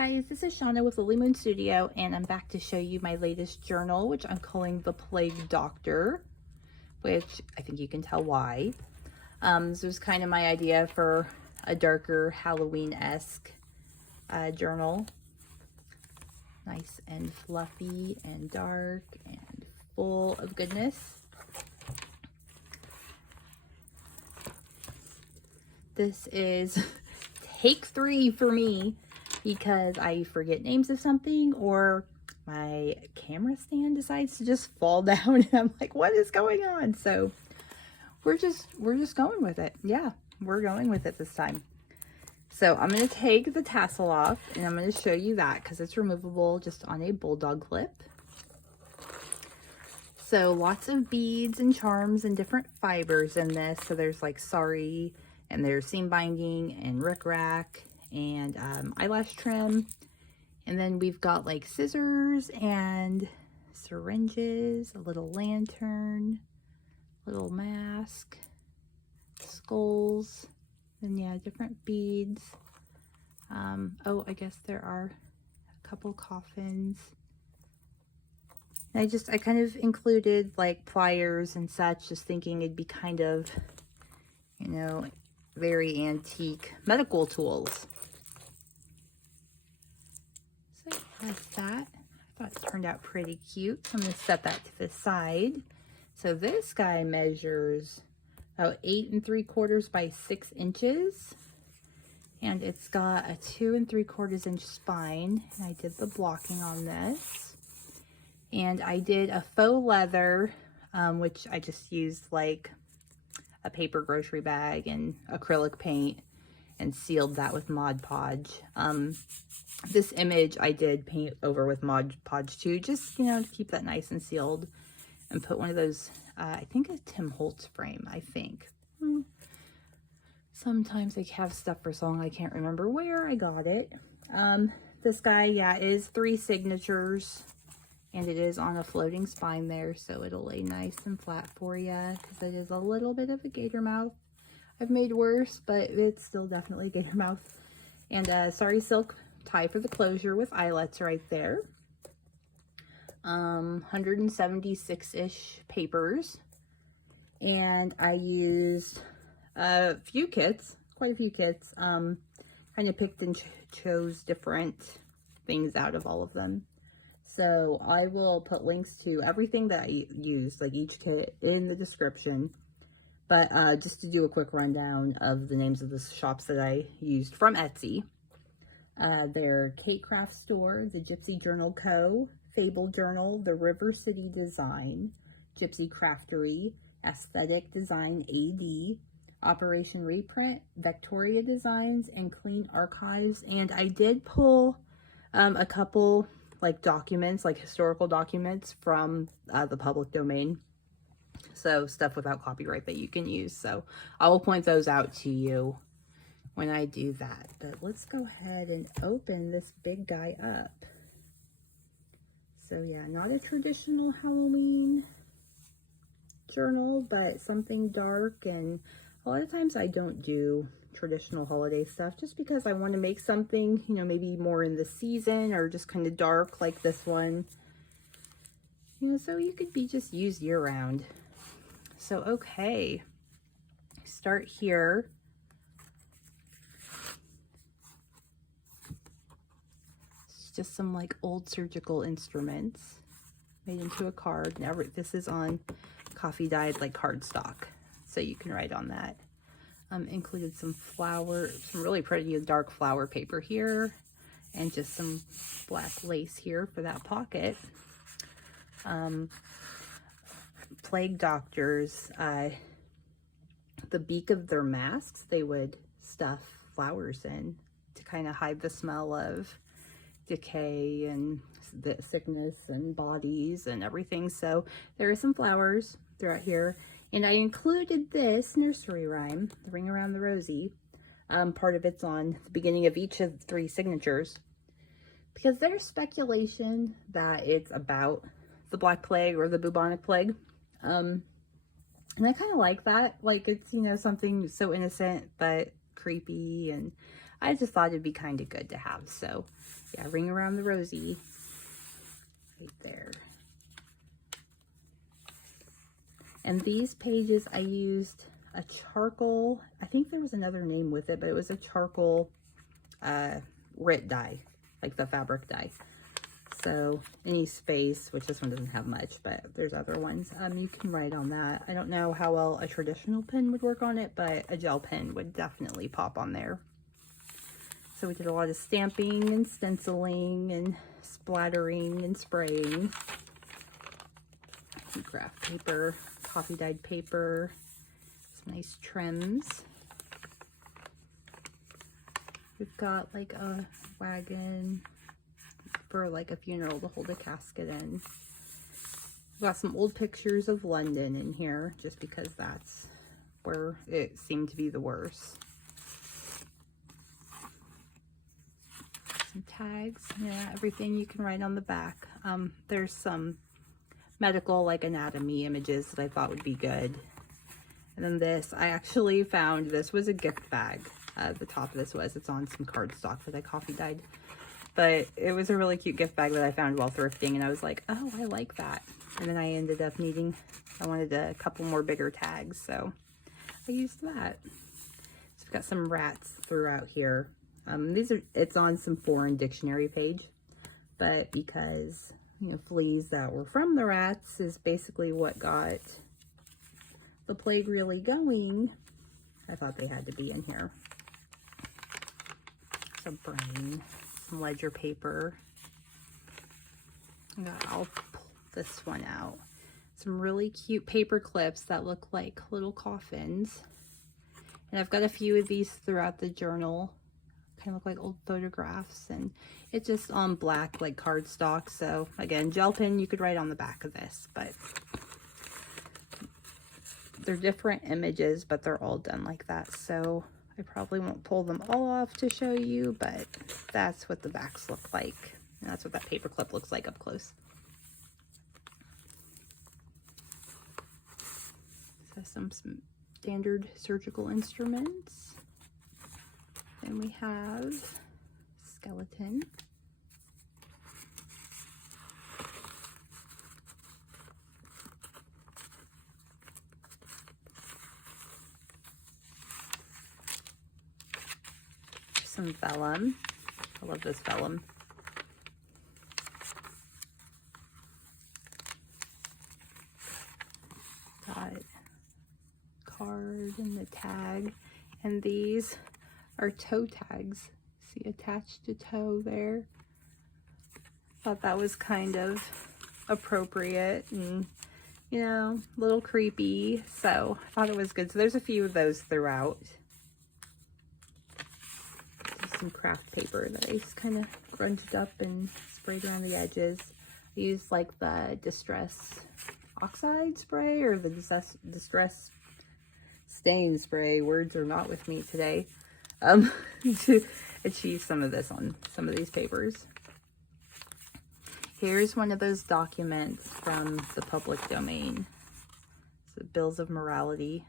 guys, this is Shauna with Lily Moon Studio, and I'm back to show you my latest journal, which I'm calling The Plague Doctor, which I think you can tell why. This was kind of my idea for a darker Halloween-esque journal. Nice and fluffy and dark and full of goodness. This is take 3 for me because I forget names of something, or my camera stand decides to just fall down and I'm like, what is going on? So we're just going with it. Yeah, we're going with it this time. So I'm going to take the tassel off and I'm going to show you that because it's removable just on a bulldog clip. So lots of beads and charms and different fibers in this. So there's like sari, and there's seam binding and rickrack and eyelash trim. And then we've got like scissors and syringes, a little lantern, little mask, skulls, and yeah, different beads. Oh, I guess there are a couple coffins. And I kind of included like pliers and such, just thinking it'd be kind of, you know, very antique medical tools. So that's that. I thought it turned out pretty cute. So I'm going to set that to the side. So this guy measures 8 3/4 by 6 inches. And it's got a 2 3/4 inch spine. And I did the blocking on this. And I did a faux leather, which I just used like a paper grocery bag and acrylic paint and sealed that with Mod Podge. This image I did paint over with Mod Podge too, just, you know, to keep that nice and sealed, and put one of those, I think a Tim Holtz frame, I think. Sometimes I have stuff for so long I can't remember where I got it. This guy, yeah, is 3 signatures. And it is on a floating spine there, so it'll lay nice and flat for you, because it is a little bit of a gator mouth. I've made worse, but it's still definitely a gator mouth. And sari silk tie for the closure with eyelets right there. 176-ish papers. And I used a few kits, quite a few kits. Kind of picked and chose different things out of all of them. So I will put links to everything that I used, like each kit, in the description. But just to do a quick rundown of the names of the shops that I used from Etsy. They're Kate Craft Store, the Gypsy Journal Co., Fable Journal, the River City Design, Gypsy Craftery, Aesthetic Design AD, Operation Reprint, Victoria Designs, and Clean Archives. And I did pull a couple like documents, like historical documents from the public domain. So stuff without copyright that you can use. So I will point those out to you when I do that. But let's go ahead and open this big guy up. So yeah, not a traditional Halloween journal, but something dark. And a lot of times I don't do traditional holiday stuff just because I want to make something, you know, maybe more in the season or just kind of dark like this one, you know, so you could be just used year round. So okay, start here. It's just some like old surgical instruments made into a card. Now this is on coffee dyed like cardstock, so you can write on that. Included some flowers, some really pretty dark flower paper here, and just some black lace here for that pocket. Plague doctors, the beak of their masks, they would stuff flowers in to kind of hide the smell of decay and the sickness and bodies and everything. So there are some flowers throughout here. And I included this nursery rhyme, the Ring Around the Rosie. Part of it's on the beginning of each of the 3 signatures, because there's speculation that it's about the Black Plague or the bubonic plague. And I kind of like that. Like, it's, you know, something so innocent but creepy. And I just thought it'd be kind of good to have. So yeah, Ring Around the Rosie right there. And these pages I used a charcoal, I think there was another name with it, but it was a charcoal RIT dye, like the fabric dye. So any space, which this one doesn't have much, but there's other ones, you can write on that. I don't know how well a traditional pen would work on it, but a gel pen would definitely pop on there. So we did a lot of stamping and stenciling and splattering and spraying. Some craft paper, coffee dyed paper, some nice trims. We've got like a wagon for like a funeral to hold a casket in. We've got some old pictures of London in here, just because that's where it seemed to be the worst. Some tags, yeah, everything you can write on the back. There's some medical, like anatomy images that I thought would be good. And then this, I actually found, this was a gift bag. The top of this was, it's on some cardstock that I coffee dyed. But it was a really cute gift bag that I found while thrifting, and I was like, oh, I like that. And then I ended up needing, I wanted a couple more bigger tags, so I used that. So we've got some rats throughout here. These are, it's on some foreign dictionary page, but because, you know, fleas that were from the rats is basically what got the plague really going, I thought they had to be in here. Some brain, some ledger paper. I'll pull this one out. Some really cute paper clips that look like little coffins. And I've got a few of these throughout the journal. Kind of look like old photographs, and it's just on black like cardstock. So again, gel pen, you could write on the back of this, but they're different images, but they're all done like that. So I probably won't pull them all off to show you, but that's what the backs look like. And that's what that paper clip looks like up close. So some standard surgical instruments. Then we have skeleton. Some vellum. I love this vellum. Got card and the tag, and these are toe tags. See, attached to toe there. Thought that was kind of appropriate and, you know, a little creepy, so I thought it was good. So there's a few of those throughout. Some craft paper that I just kind of grunged up and sprayed around the edges. I used like the Distress Oxide spray or the Distress Stain spray. Words are not with me today. To achieve some of this on some of these papers. Here's one of those documents from the public domain. So bills of morality.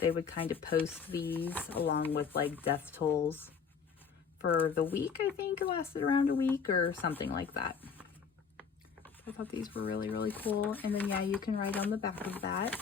They would kind of post these along with like death tolls for the week. I think it lasted around a week or something like that. I thought these were really, really cool. And then yeah, you can write on the back of that.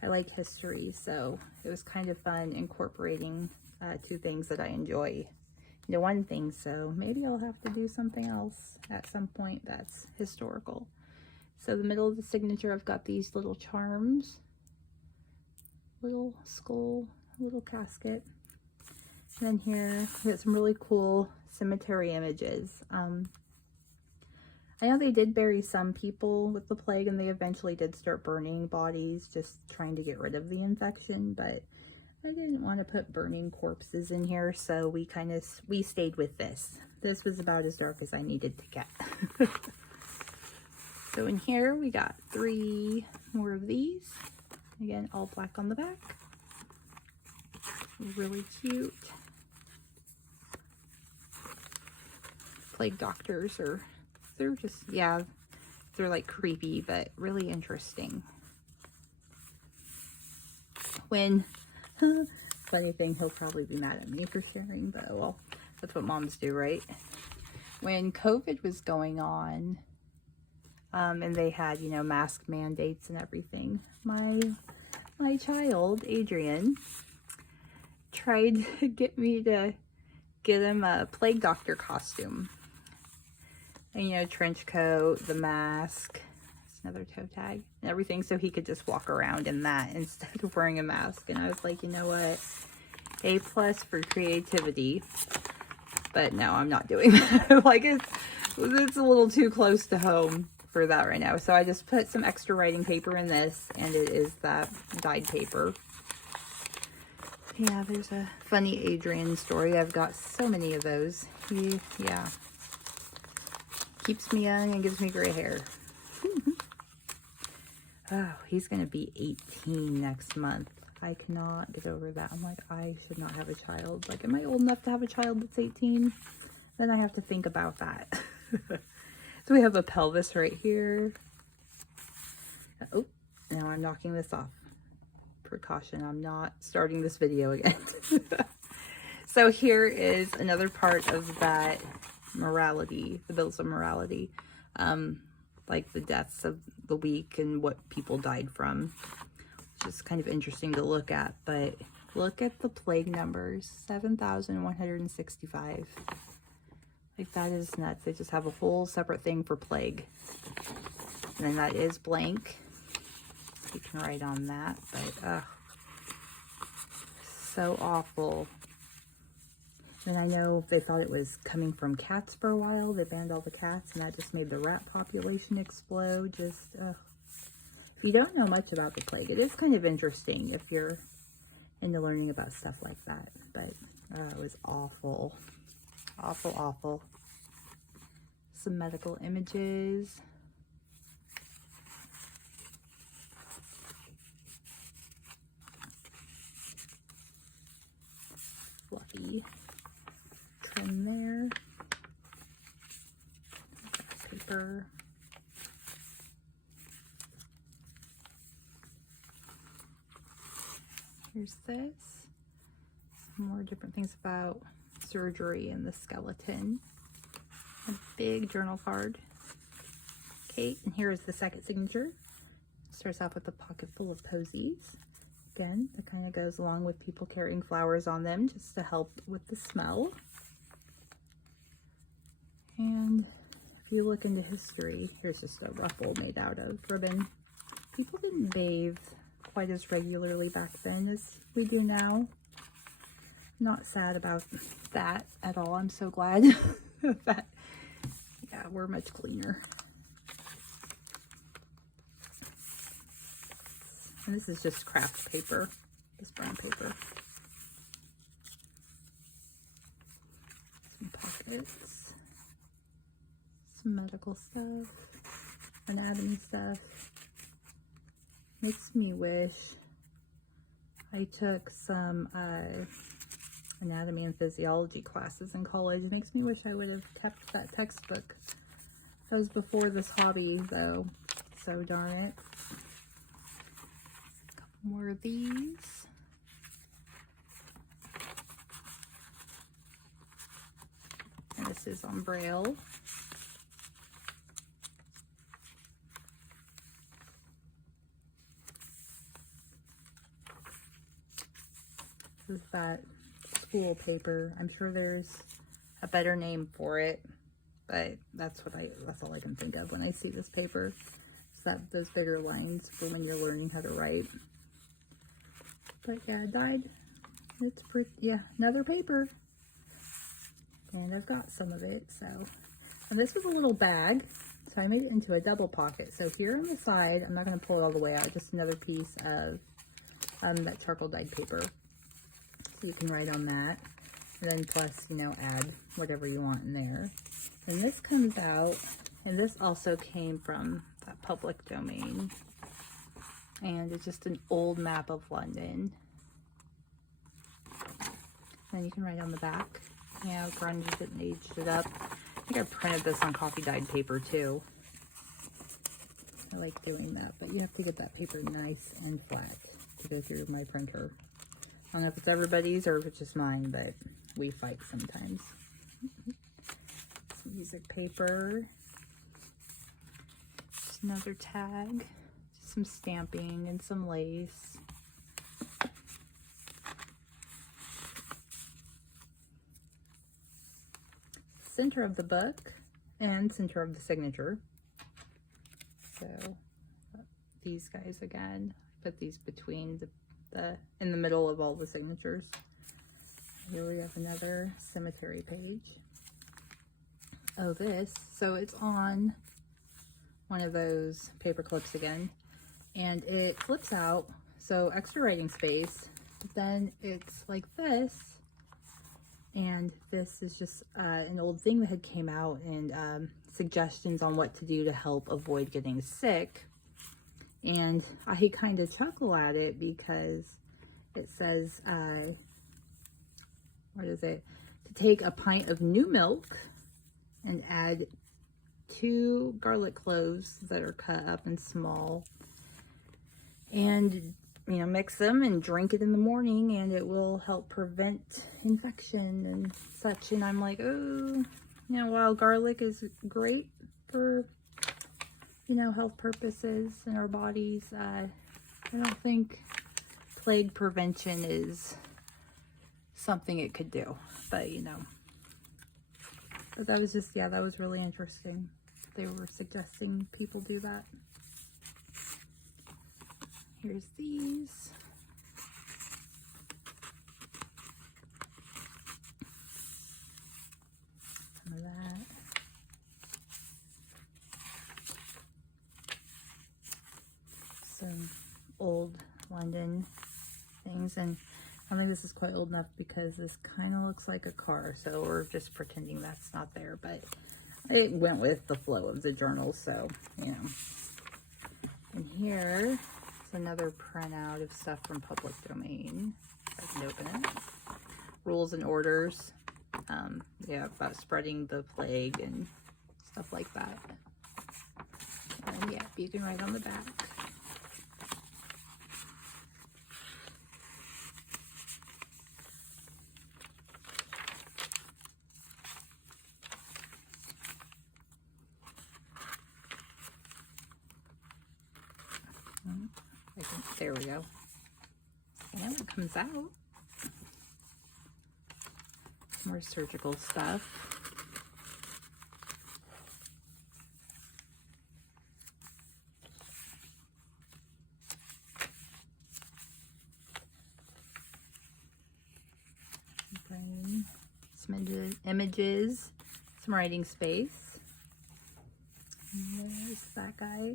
I like history, so it was kind of fun incorporating two things that I enjoy into one thing. So maybe I'll have to do something else at some point that's historical. So the middle of the signature, I've got these little charms, little skull, little casket. And then here we got some really cool cemetery images. I know they did bury some people with the plague, and they eventually did start burning bodies, just trying to get rid of the infection, but I didn't want to put burning corpses in here, so we stayed with this. This was about as dark as I needed to get. So in here we got 3 more of these. Again, all black on the back. Really cute. Plague doctors are, they're just, yeah, they're like creepy, but really interesting. When, funny thing, he'll probably be mad at me for sharing, but well, that's what moms do, right? When COVID was going on, and they had, you know, mask mandates and everything, my child, Adrian, tried to get me to get him a plague doctor costume. And, you know, trench coat, the mask, another toe tag, and everything, so he could just walk around in that instead of wearing a mask. And I was like, you know what? A+ for creativity. But no, I'm not doing that. Like, it's a little too close to home for that right now. So I just put some extra writing paper in this, and it is that dyed paper. Yeah, there's a funny Adrian story. I've got so many of those. He, yeah, keeps me young and gives me gray hair. Oh, he's going to be 18 next month. I cannot get over that. I'm like, I should not have a child. Like, am I old enough to have a child that's 18? Then I have to think about that. So we have a pelvis right here. Oh, now I'm knocking this off. Precaution, I'm not starting this video again. So here is another part of that morality, the bills of morality. Like the deaths of the week and what people died from. Which is kind of interesting to look at, but look at the plague numbers, 7,165. Like, that is nuts. They just have a whole separate thing for plague. And then that is blank. You can write on that, but so awful. And I know they thought it was coming from cats for a while. They banned all the cats, and that just made the rat population explode. Just, if you don't know much about the plague, it is kind of interesting if you're into learning about stuff like that. But it was awful. Awful, awful. Some medical images. Fluffy trim there. Paper. Here's this. Some more different things about surgery and the skeleton. A big journal card. Okay, and here is the second signature. Starts off with a pocket full of posies. Again, that kind of goes along with people carrying flowers on them just to help with the smell. And if you look into history, here's just a ruffle made out of ribbon. People didn't bathe quite as regularly back then as we do now. Not sad about that at all. I'm so glad that, yeah, we're much cleaner. And this is just craft paper, this brown paper. Some pockets, some medical stuff, anatomy stuff. Makes me wish I took some anatomy and physiology classes in college. It makes me wish I would have kept that textbook. That was before this hobby, though. So darn it. A couple more of these. And this is on Braille. This is that school paper. I'm sure there's a better name for it, but that's all I can think of when I see this paper. It's those bigger lines for when you're learning how to write. But yeah, it died. It's pretty, yeah, another paper. And I've got some of it, so. And this was a little bag, so I made it into a double pocket. So here on the side, I'm not gonna pull it all the way out, just another piece of that charcoal dyed paper. So you can write on that, and then plus, you know, add whatever you want in there. And this comes out, and this also came from that public domain. And it's just an old map of London. And you can write on the back. Yeah, grunged it and aged it up. I think I printed this on coffee dyed paper too. I like doing that, but you have to get that paper nice and flat. to go through my printer. I don't know if it's everybody's or if it's just mine, but we fight sometimes. Some music paper. Just another tag. Just some stamping and some lace. Center of the book and center of the signature. So these guys again, put these between in the middle of all the signatures. Here we have another cemetery page. Oh, this, so it's on one of those paper clips again, and it flips out, so extra writing space. Then it's like this, and this is just an old thing that had came out, and suggestions on what to do to help avoid getting sick. And I kind of chuckle at it because it says, what is it? To take a pint of new milk and add 2 garlic cloves that are cut up and small, and you know, mix them and drink it in the morning, and it will help prevent infection and such. And I'm like, oh, you know, while garlic is great for, you know, health purposes in our bodies, I don't think plague prevention is something it could do, but you know. But that was just, yeah, that was really interesting. They were suggesting people do that. Here's these. Some of that. Some old London things, and I think this is quite old enough because this kind of looks like a car, so we're just pretending that's not there, but it went with the flow of the journal, so, you know. And here is another printout of stuff from public domain. I can open it. Rules and orders. Yeah, about spreading the plague and stuff like that. And yeah, you can write on the back. There we go. And it comes out. More surgical stuff. Some images, some writing space. And there's that guy.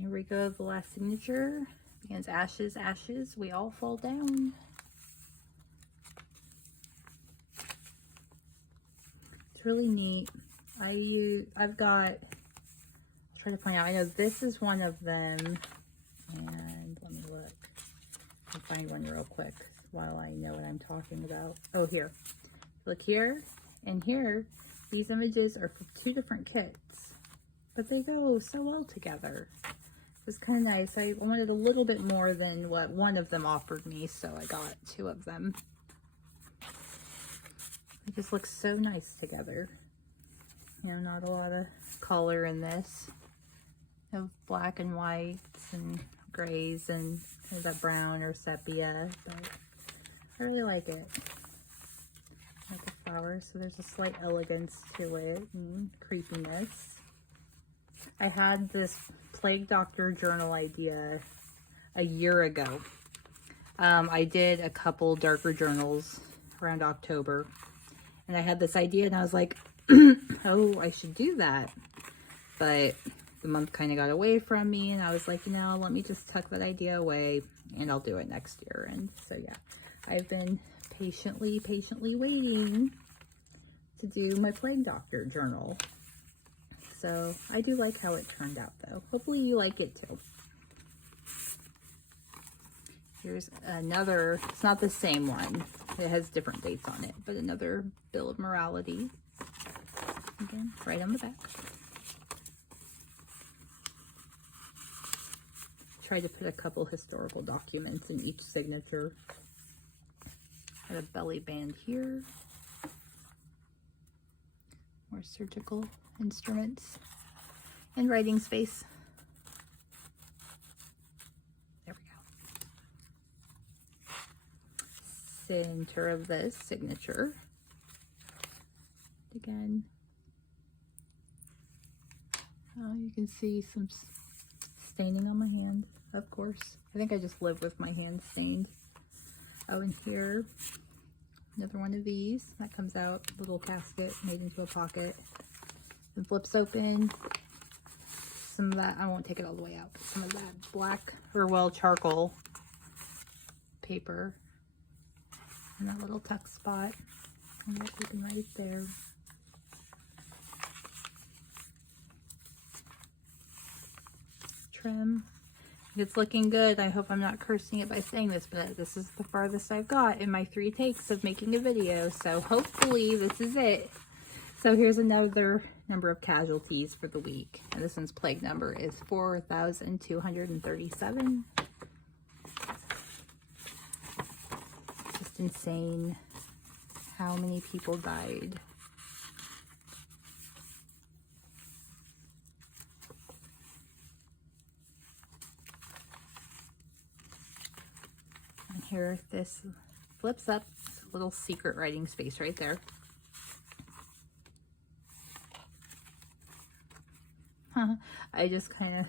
Here we go, the last signature. Begins ashes, ashes, we all fall down. It's really neat. I've got, I'll try to point out, I know this is one of them, and let me look. I'll find one real quick while I know what I'm talking about. Oh, here. Look here and here. These images are from 2 different kits, but they go so well together. It was kind of nice. I wanted a little bit more than what one of them offered me, so I got 2 of them. It just looks so nice together. You know, not a lot of color in this. No black and whites and grays and kind of that brown or sepia, but I really like it. Like the flowers, so there's a slight elegance to it and creepiness. I had this Plague Doctor journal idea a year ago. I did a couple darker journals around October, and I had this idea, and I was like, oh, I should do that. But the month kind of got away from me, and I was like, you know, let me just tuck that idea away, and I'll do it next year. And so, yeah, I've been patiently waiting to do my Plague Doctor journal. So I do like how it turned out, though. Hopefully you like it too. Here's another, it's not the same one. It has different dates on it, but another bill of morality. Again, right on the back. tried to put a couple historical documents in each signature. Got a belly band here. More surgical instruments and writing space. There we go. Center of this signature. Again, you can see some staining on my hand, of course. I think I just live with my hand stained. Oh, and here, another one of these that comes out, little casket made into a pocket and flips open. Some of that, I won't take it all the way out, but some of that black or well charcoal paper and that little tuck spot, and that's open right there. Trim. It's looking good. I hope I'm not cursing it by saying this, but this is the farthest I've got in my 3 takes of making a video. So hopefully this is it. So here's another number of casualties for the week. And this one's plague number is 4,237. Just insane how many people died. Here, this flips up, a little secret writing space right there. I just kind of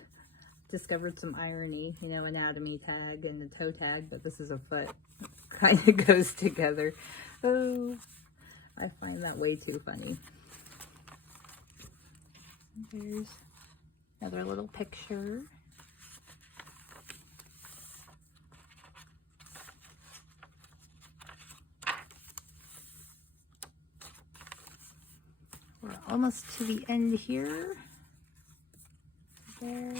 discovered some irony, you know, anatomy tag and the toe tag, but this is a foot. Kind of goes together. Oh, I find that way too funny. There's another little picture. We're almost to the end here. There.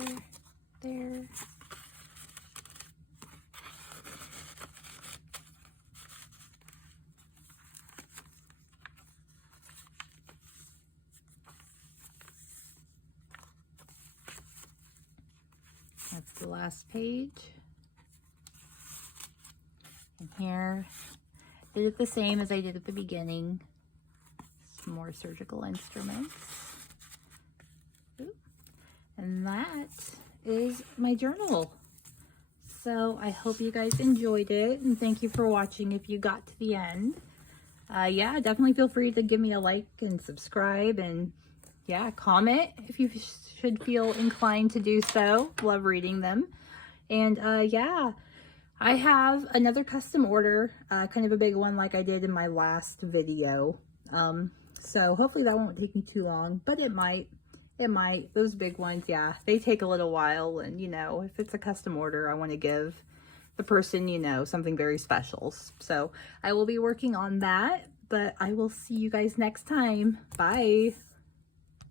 That's the last page. And here, did it the same as I did at the beginning. Some more surgical instruments. Ooh. And that is my journal. So I hope you guys enjoyed it, and thank you for watching if you got to the end. Yeah, definitely feel free to give me a like and subscribe, and yeah, comment if you should feel inclined to do so. Love reading them. And yeah, I have another custom order, kind of a big one like I did in my last video. So hopefully that won't take me too long, but it might. Those big ones, yeah, they take a little while, and you know, if it's a custom order, I want to give the person, you know, something very special. So I will be working on that, but I will see you guys next time. Bye.